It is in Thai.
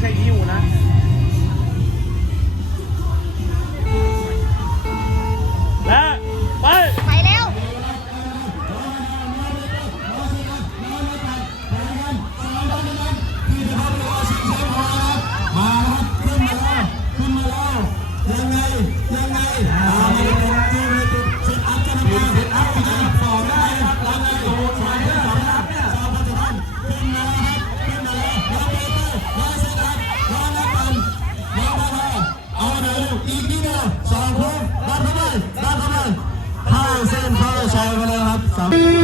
ไม่ใช่ยิ้วนะและไปแล้วมาขึ้นมาแล้วยังไงที่ไม่ติดเซตอัพจะมาเซตอัพที่จะสองได้ครับแล้วไงโอ้สายเนี่ยสองนัดเนี่ยชาวพัฒน์ขึ้นมาแล้วแล้วเซตอัพแล้วนัดกันแล้วมาเอาเดี๋ยวอีกนิดเดียวสองคนดันเข้าไปเข้าเส้นเข้าชัยมาแล้วครับ